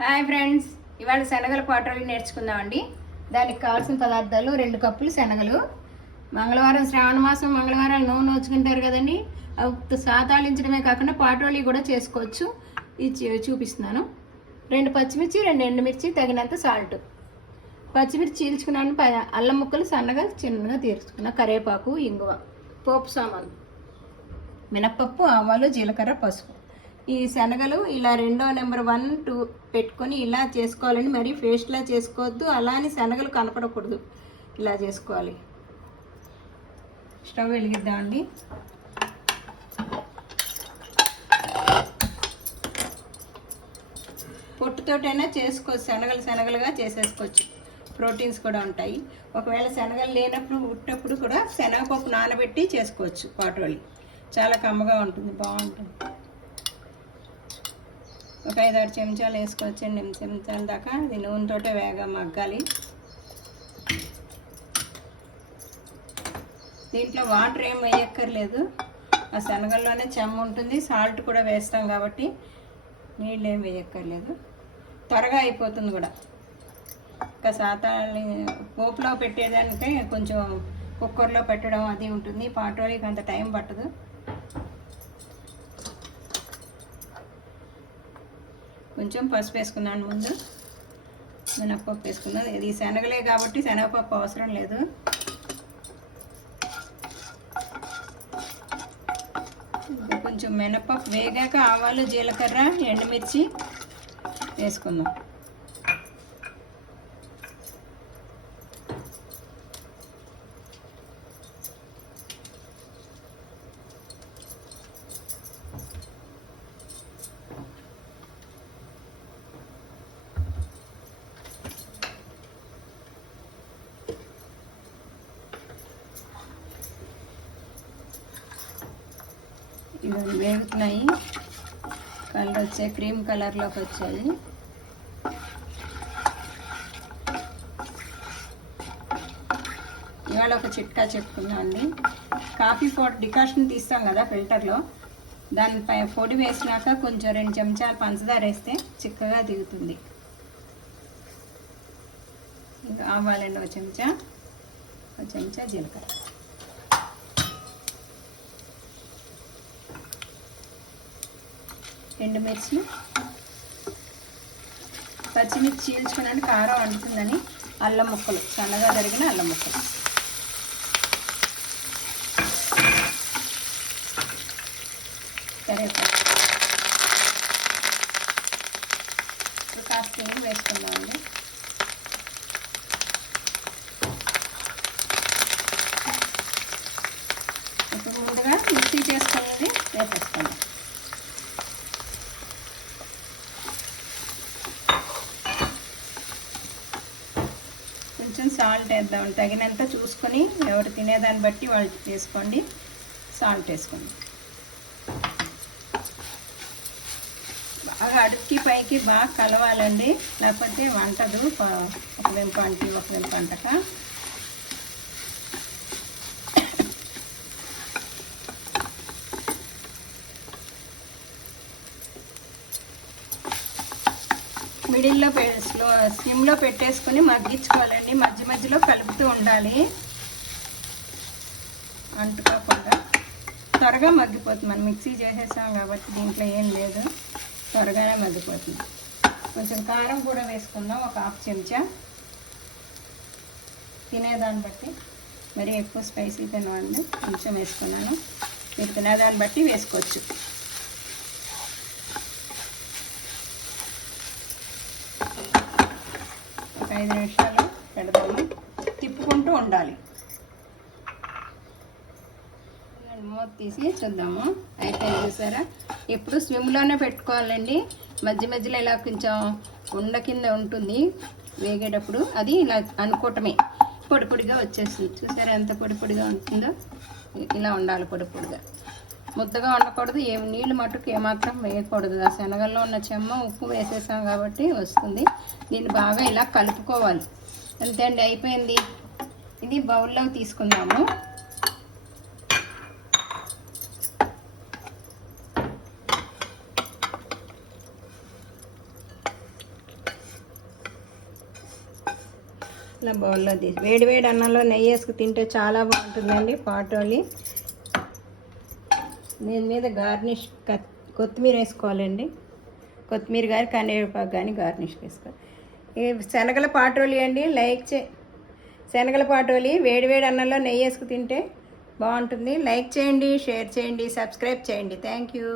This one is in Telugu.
హాయ్ ఫ్రెండ్స్, ఇవాళ శనగల పాటలు నేర్చుకుందామండి. దానికి కావాల్సిన పదార్థాలు 2 కప్పులు శనగలు. మంగళవారం శ్రావణ మాసం మంగళవారాలు నోము నోచుకుంటారు కదండి. అవి సాతాళించడమే కాకుండా పాటోళి కూడా చేసుకోవచ్చు. ఇది చూపిస్తున్నాను. 2 పచ్చిమిర్చి, 2 ఎండుమిర్చి, తగినంత సాల్ట్. పచ్చిమిర్చి చీల్చుకున్నాను. అల్లం ముక్కలు సన్నగా చిన్నగా తీర్చుకున్న, కరివేపాకు, ఇంగువ, పోపు సామాను, మినప్పప్పు, ఆవాలు, జీలకర్ర, పసుపు. ఈ శనగలు ఇలా 2వ నెంబర్ 1, 2 పెట్టుకొని ఇలా చేసుకోవాలండి. మరి పేస్ట్లా చేసుకోవద్దు, అలానే శనగలు కనపడకూడదు. ఇలా చేసుకోవాలి. స్టవ్ వెలిగిద్దామండి. పొట్టుతోటైనా చేసుకోవచ్చు, శనగలుగా చేసేసుకోవచ్చు. ప్రోటీన్స్ కూడా ఉంటాయి. ఒకవేళ శనగలు లేనప్పుడు ఉట్టప్పుడు కూడా శనగపప్పు నానబెట్టి చేసుకోవచ్చు. పాటోళి చాలా కమ్మగా ఉంటుంది, బాగుంటుంది. ఒక 5-6 చెంచాలు వేసుకోవచ్చండి. 8 చెంచాల దాకా. ఇది నూనెతోటే వేగ మగ్గాలి. దీంట్లో వాటర్ ఏం వేయక్కర్లేదు, ఆ శనగల్లోనే చెమ్మ ఉంటుంది. సాల్ట్ కూడా వేస్తాం కాబట్టి నీళ్ళు ఏం వేయక్కర్లేదు. త్వరగా అయిపోతుంది కూడా. ఇంకా సాతాళి పోపులో పెట్టేదానికే కొంచెం కుక్కర్లో పెట్టడం అది ఉంటుంది. పాటోళికి అంత టైం పట్టదు. కొంచెం పసుపు వేసుకున్నాను. ముందు మినప్పప్పు వేసుకున్నాను. ఇది శనగలే కాబట్టి శనగపప్పు అవసరం లేదు. కొంచెం మినప్పప్పు వేగాక ఆవాలు, జీలకర్ర, ఎండుమిర్చి వేసుకుందాం. ఇవి వేగుతున్నాయి. కలర్ వచ్చాయి, క్రీమ్ కలర్లోకి వచ్చాయి. ఇవాళ ఒక చిట్కా చెప్పుకుందాం అండి. కాఫీ పౌడర్ డికాషన్ తీస్తాం కదా ఫిల్టర్లో, దానిపై పొడి వేసినాక కొంచెం 2 చెంచాలు పంచదార వేస్తే చిక్కగా దిగుతుంది. ఇంకా ఆవాలండి ఒక చెంచా జీలకర్ర, ఎండుమిర్చి, పచ్చిమిర్చి చీల్చుకున్నాను, కారం అంటుతుందని అల్లం ముక్కలు, సన్నగా తరిగిన అల్లం ముక్కలు, కరివేపాకు, కాస్త వేసుకుందామండి. ఇప్పుడు ముందుగా మిక్సీ చేసుకున్నది వేసేసుకుందాం. కొంచెం సాల్ట్ వేద్దాం, తగినంత చూసుకొని. ఎవరు తినేదాన్ని బట్టి వాళ్ళు వేసుకోండి. సాల్ట్ వేసుకోండి. బాగా అడుక్కి పైకి బాగా కలవాలండి, లేకపోతే వంటదు. ఒక వెంపు అంటక. మిడిల్లో సిమ్లో పెట్టేసుకొని మగ్గించుకోవాలండి. మధ్యలో కలుపుతూ ఉండాలి, అంటుకోకుండా. త్వరగా మగ్గిపోతుంది. మనం మిక్సీ చేసేసాం కాబట్టి దీంట్లో ఏం లేదు, త్వరగానే మగ్గిపోతుంది. కొంచెం కారం కూడా వేసుకుందాం, ఒక 1/2 చెంచా. తినేదాన్ని బట్టి, మరి ఎక్కువ స్పైసీ తినవండి, కొంచెం వేసుకున్నాను. మీరు తినేదాన్ని బట్టి వేసుకోవచ్చు. ఒక 5 నిమిషాలు పెడదాము, తిప్పుకుంటూ ఉండాలి. మూత తీసి చూద్దాము. అయిపోయింది చూసారా. ఎప్పుడు స్విమ్లోనే పెట్టుకోవాలండి. మధ్యలో ఇలా కొంచెం ఉండ కింద ఉంటుంది వేగేటప్పుడు, అది ఇలా అనుకోవటమే. పొడిగా వచ్చేస్తుంది. చూసారా ఎంత పొడిగా ఉంటుందో. ఇలా ఉండాలి, పొడిగా. ముద్దగా ఉండకూడదు. నీళ్ళు మట్టుకు ఏమాత్రం వేయకూడదు. ఆ శనగల్లో ఉన్న చెమ్మ ఉప్పు వేసేసాం కాబట్టి వస్తుంది. దీన్ని బాగా ఇలా కలుపుకోవాలి. అంతే అండి, అయిపోయింది. ఇది బౌల్లో తీసుకుందాము. ఇలా బౌల్లో తీసి వేడి వేడి అన్నంలో నెయ్యి వేసుకు తింటే చాలా బాగుంటుందండి పాటోలి. దీని మీద గార్నిష్ కొత్తిమీర వేసుకోవాలండి. కొత్తిమీర కానీ కరివేపాకు కానీ గార్నిష్ వేసుకోవాలి. ఈ శనగల పాటోలి అండి. శనగల పాటోలి వేడి వేడి అన్నంలో నెయ్యి వేసుకు తింటే బాగుంటుంది. లైక్ చేయండి, షేర్ చేయండి, సబ్స్క్రైబ్ చేయండి. Thank you.